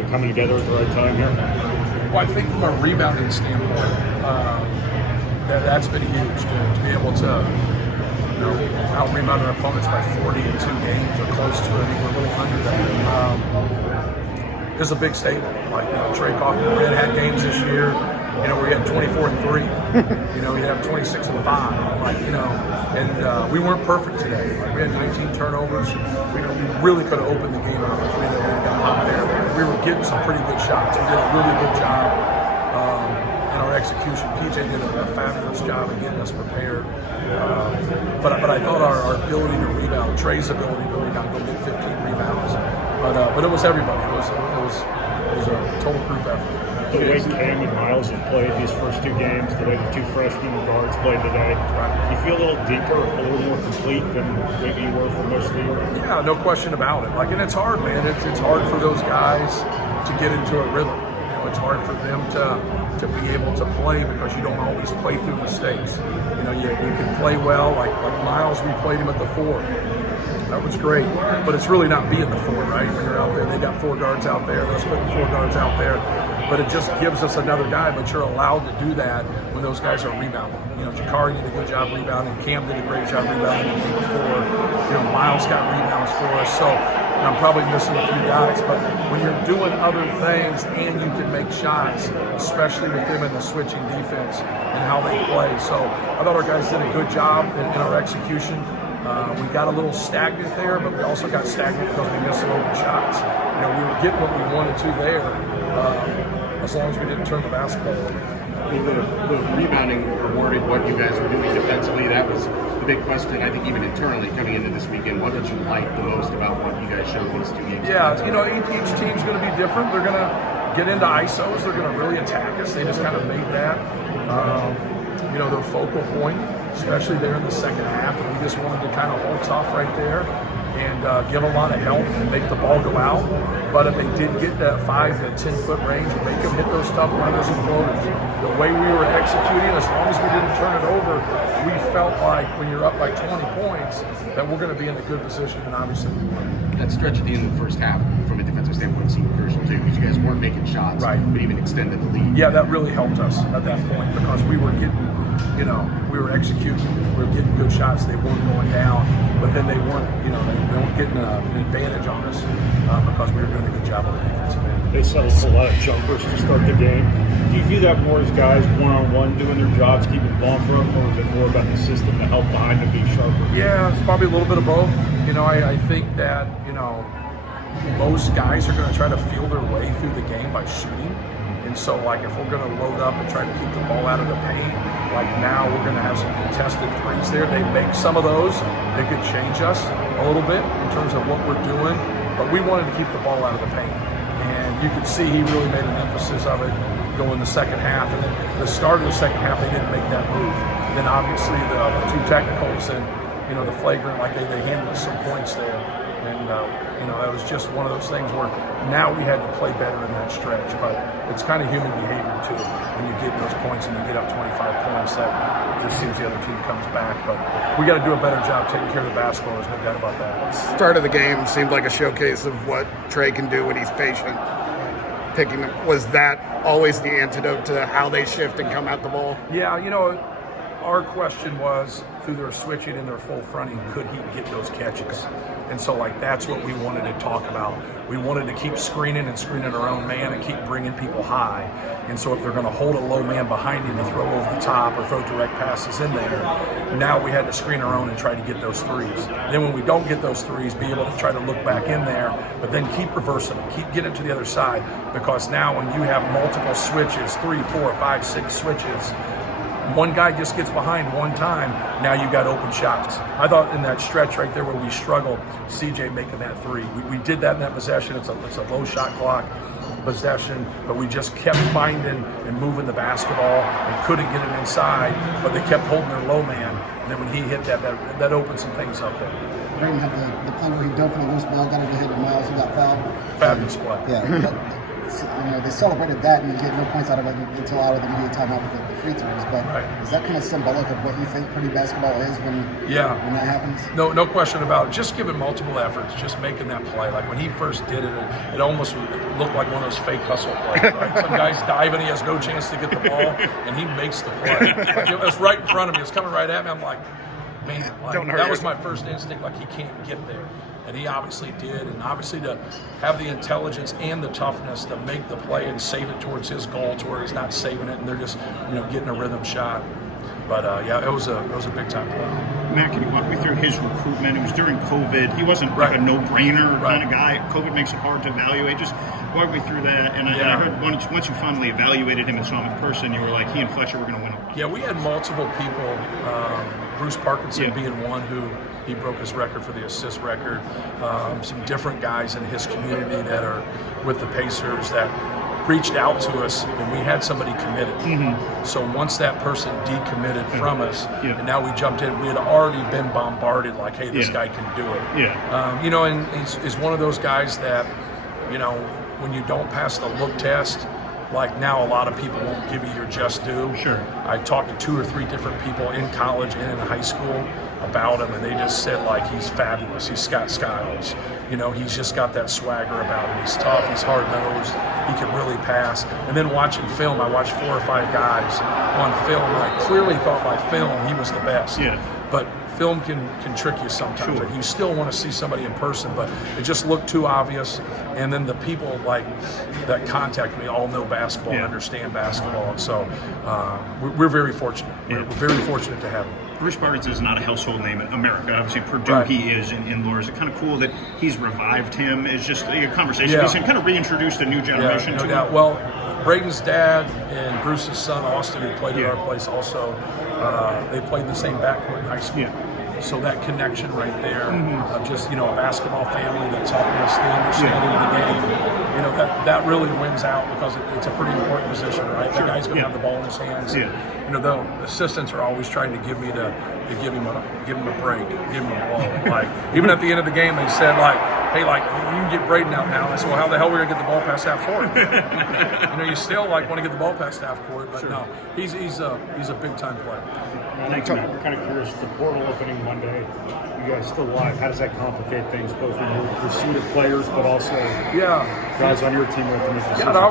kind of coming together at the right time here? Well, I think from a rebounding standpoint, that's been huge to be able to out-rebound our opponents by 40 in 2 games or close to it. I think we're a little under that. It's a big statement. Like, Trey Kaufman had games this year, where he had 24 and 3. He had 26 and 5. And we weren't perfect today. We had 19 turnovers. We really could have opened the game out with 3 that we got out there. We were getting some pretty good shots. We did a really good job in our execution. PJ did a fabulous job of getting us prepared. But I thought our ability to rebound, Trey's ability to rebound, go get 15 rebounds. But it was everybody. It was a total group effort. The way Cam and Miles have played these first 2 games, the way the 2 freshmen and guards played today, you feel a little deeper, a little more complete than maybe you were for most of the year? Yeah, no question about it. And it's hard, man. It's hard for those guys to get into a rhythm. It's hard for them to be able to play because you don't always play through mistakes. You can play well. Like Miles, we played him at the 4. That was great, but it's really not being the 4, right? When you're out there, they got 4 guards out there. They're putting 4 guards out there, but it just gives us another guy. But you're allowed to do that when those guys are rebounding. Jakari did a good job rebounding. Cam did a great job rebounding the game before. Miles got rebounds for us. So I'm probably missing a few guys, but when you're doing other things and you can make shots, especially with them in the switching defense and how they play. So I thought our guys did a good job in our execution. We got a little stagnant there, but we also got stagnant because we missed some open shots. We were getting what we wanted to there, as long as we didn't turn the basketball over. The rebounding rewarded what you guys were doing defensively. That was the big question, I think, even internally coming into this weekend. What did you like the most about what you guys showed these 2 games? Yeah, each team's going to be different. They're going to get into ISOs. They're going to really attack us. They just kind of made that, their focal point, especially there in the second half. And we just wanted to kind of hold off right there and give a lot of help and make the ball go out. But if they did get that 5 to 10 foot range, make them hit those tough runners and floaters. The way we were executing, as long as we didn't turn it over, we felt like when you're up by 20 points that we're going to be in a good position, and obviously we were. That stretch at the end of the first half, from a defensive standpoint, seemed crucial too, because you guys weren't making shots, right, but even extended the lead. Yeah, that really helped us at that point because we were getting, we were executing, we were getting good shots. They weren't going down, but then they weren't getting an advantage on us because we were doing a good job on the defensive end. They settled for a lot of jumpers to start the game. Do you view that more as guys one-on-one doing their jobs, keeping the ball for them, or is it more about the system to help behind them be sharper? Yeah, it's probably a little bit of both. I think that, most guys are going to try to feel their way through the game by shooting. And so, if we're going to load up and try to keep the ball out of the paint, now we're going to have some contested threes there. They make some of those. They could change us a little bit in terms of what we're doing. But we wanted to keep the ball out of the paint. And you could see he really made an emphasis of it going the second half. And then the start of the second half, they didn't make that move. And then obviously the 2 technicals and, the flagrant, they handed us some points there. And, that was just one of those things where now we had to play better in that stretch. But it's kind of human behavior, too. When you get those points and you get up 25 points, that just seems the other team comes back. But we got to do a better job taking care of the basketball. There's no doubt about that. Start of the game seemed like a showcase of what Trey can do when he's patient. Was that always the antidote to how they shift and come at the ball? Yeah, our question was, through their switching and their full fronting, could he get those catches? And so, that's what we wanted to talk about. We wanted to keep screening our own man and keep bringing people high. And so if they're going to hold a low man behind him to throw over the top or throw direct passes in there, now we had to screen our own and try to get those threes. Then when we don't get those threes, be able to try to look back in there, but then keep reversing it, keep getting to the other side. Because now when you have multiple switches, 3, 4, 5, 6 switches, one guy just gets behind one time, now you got open shots. I thought in that stretch right there where we struggled, CJ making that 3. We did that in that possession. It's a low shot clock possession, but we just kept finding and moving the basketball and couldn't get it inside, but they kept holding their low man. And then when he hit that opened some things up there. Brayton had the play where he dumped on the loose ball, got it ahead to Miles, and got fouled. Fabulous play. Yeah. they celebrated that and you get no points out of it until out of the media timeout with the free throws. But is that kind of symbolic of what you think Purdue basketball is when that happens? No question about it. Just giving multiple efforts, just making that play. Like when he first did it, it almost looked like one of those fake hustle plays. Right? Some guy's diving, he has no chance to get the ball, and he makes the play. Like it was right in front of me. It's coming right at me. I'm like, man, that was my first instinct. Like he can't get there. And he obviously did, and obviously to have the intelligence and the toughness to make the play and save it towards his goal, to where he's not saving it and they're just getting a rhythm shot. But it was a big time play. Matt, can you walk me through his recruitment? It was during COVID. He wasn't like a no-brainer kind of guy. COVID makes it hard to evaluate. Just walk me through that. And I heard once you finally evaluated him and saw him in person, you were like, he and Fletcher were going to win it. Yeah, we had multiple people. Bruce Parkinson being one who he broke his record for the assist record. Some different guys in his community that are with the Pacers that reached out to us, and we had somebody committed. So once that person decommitted from us, and now we jumped in, we had already been bombarded like, hey, this guy can do it. And he's one of those guys that, when you don't pass the look test, like now a lot of people won't give you your just due. Sure. I talked to 2 or 3 different people in college and in high school about him, and they just said like he's fabulous. He's Scott Skiles. He's just got that swagger about him. He's tough. He's hard-nosed. He can really pass. And then watching film, I watched 4 or 5 guys on film, and I clearly thought by film he was the best. But film can trick you sometimes. Like you still want to see somebody in person, but it just looked too obvious. And then the people that contact me all know basketball and understand basketball, and so we're very fortunate. We're very fortunate to have him. Bruce Parkinson is not a household name in America. Obviously, Purdue he is in Laura. Is it kind of cool that he's revived him? It's just a conversation. He's kind of reintroduced a new generation to him. Well, Braden's dad and Bruce's son, Austin, who played at our place also, they played in the same backcourt in high school. So that connection right there of just, a basketball family, the toughness, the understanding of the game, that really wins out because it's a pretty important position, right? The guy's going to have the ball in his hands. The assistants are always trying to give me to give him a break, give him a ball. Like even at the end of the game, they said hey, you can get Braden out now. I said, well, how the hell are we gonna get the ball past half court? You still want to get the ball past half court, but no, he's a big time player. I'm kind of curious. The portal opening Monday. You guys still live. How does that complicate things, both in your pursuit of players, but also guys on your team with them? I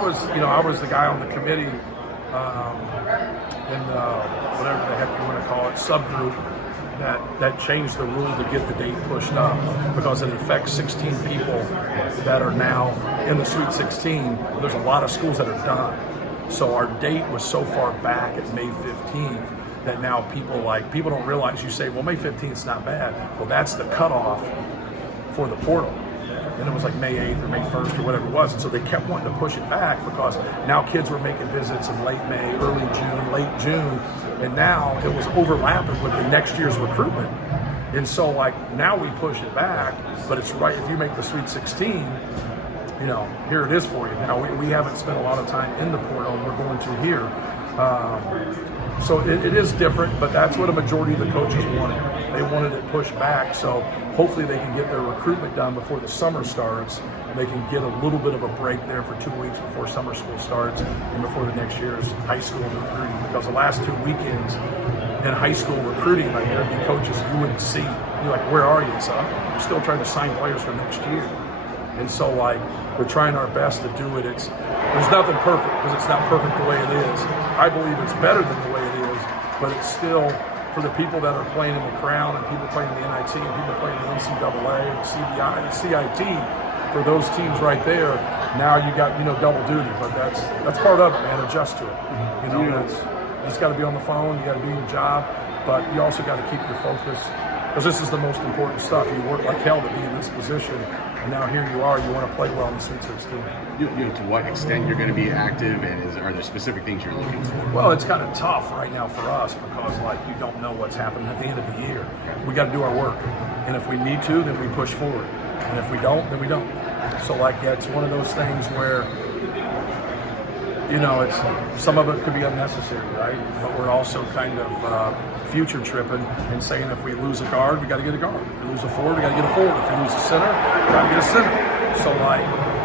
was the guy on the committee. In whatever the heck you want to call it, subgroup that changed the rule to get the date pushed up because it affects 16 people that are now in the Sweet 16. There's a lot of schools that are done. So our date was so far back at May 15th that now people don't realize. You say, well, May 15th is not bad. Well, that's the cutoff for the portal. And it was like May 8th or May 1st or whatever it was. And so they kept wanting to push it back because now kids were making visits in late May, early June, late June. And now it was overlapping with the next year's recruitment. And so now we push it back, but it's right. If you make the Sweet 16, here it is for you. Now we haven't spent a lot of time in the portal, and we're going to here. So it is different, but that's what a majority of the coaches wanted. They wanted it pushed back, so hopefully they can get their recruitment done before the summer starts, and they can get a little bit of a break there for 2 weeks before summer school starts and before the next year's high school recruiting. Because the last 2 weekends in high school recruiting, there'd be coaches you wouldn't see. You're like, where are you? So I'm still trying to sign players for next year. And so we're trying our best to do it. There's nothing perfect because it's not perfect the way it is. I believe it's better than the way it is, but it's still for the people that are playing in the Crown and people playing in the NIT and people playing in the NCAA and the CBI and the CIT, for those teams right there, now you got double duty. But that's part of it, man. Adjust to it. You just got to be on the phone. You got to do your job, but you also got to keep your focus because this is the most important stuff. You work like hell to be in this position. And now here you are, you want to play well in the Sweet 16. To what extent you're going to be active, and are there specific things you're looking for? Well, it's kind of tough right now for us because you don't know what's happening at the end of the year. We got to do our work, and if we need to, then we push forward, and if we don't, then we don't. So it's one of those things where it's some of it could be unnecessary, right? But we're also kind of future tripping and saying if we lose a guard, we got to get a guard. If we lose a forward, we got to get a forward. If we lose a center, we got to get a center. So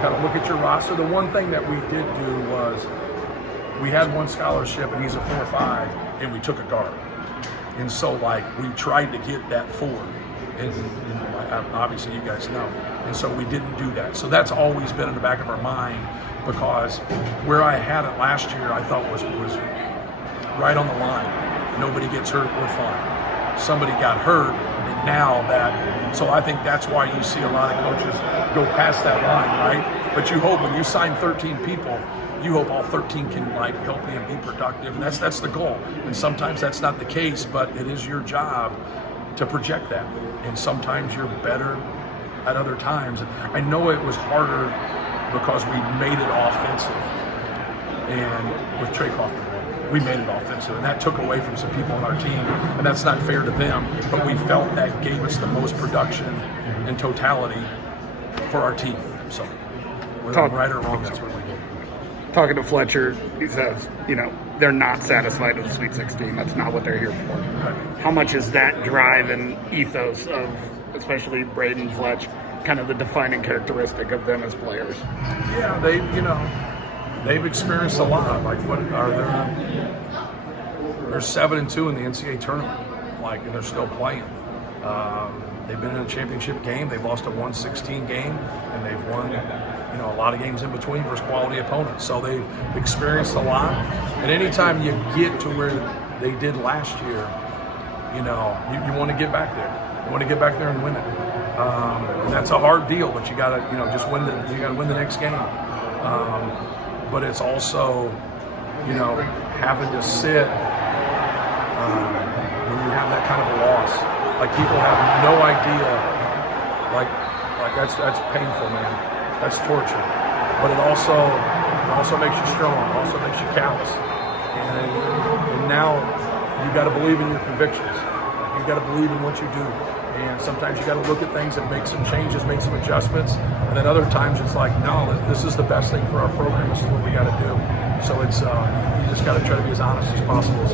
kind of look at your roster. The one thing that we did do was we had one scholarship, and he's a 4-5, and we took a guard. And so, like, we tried to get that forward. And obviously, you guys know. And so we didn't do that. So that's always been in the back of our mind, because where I had it last year, I thought was right on the line. Nobody gets hurt, we're fine. Somebody got hurt, and now that, so I think that's why you see a lot of coaches go past that line, right? But you hope when you sign 13 people, you hope all 13 can like help you and be productive, and that's the goal. And sometimes that's not the case, but it is your job to project that. And sometimes you're better at other times. I know it was harder because we made it offensive, and with Trey Kaufman, we made it offensive, and that took away from some people on our team, and that's not fair to them, but we felt that gave us the most production in totality for our team. So whether I'm right or wrong, that's what we did. Talking to Fletcher, he says, they're not satisfied with the Sweet 16. That's not what they're here for. Right. How much is that drive and ethos of, especially Braden Fletch, kind of the defining characteristic of them as players? Yeah, they've experienced a lot. Like, what are they're 7-2 in the NcAA tournament, and they're still playing. They've been in a championship game. They've lost a 1-16 game, and they've won, a lot of games in between versus quality opponents. So they've experienced a lot. And anytime you get to where they did last year, you want to get back there. You want to get back there and win it. And that's a hard deal, but you got to, just win you got to win the next game. But it's also, having to sit when you have that kind of a loss. Like, people have no idea. Like that's painful, man. That's torture. But it also makes you strong. It also makes you callous. And now you got to believe in your convictions. You got to believe in what you do. And sometimes you got to look at things and make some changes, make some adjustments. And then other times it's like, no, this is the best thing for our program. This is what we got to do. So it's you just got to try to be as honest as possible.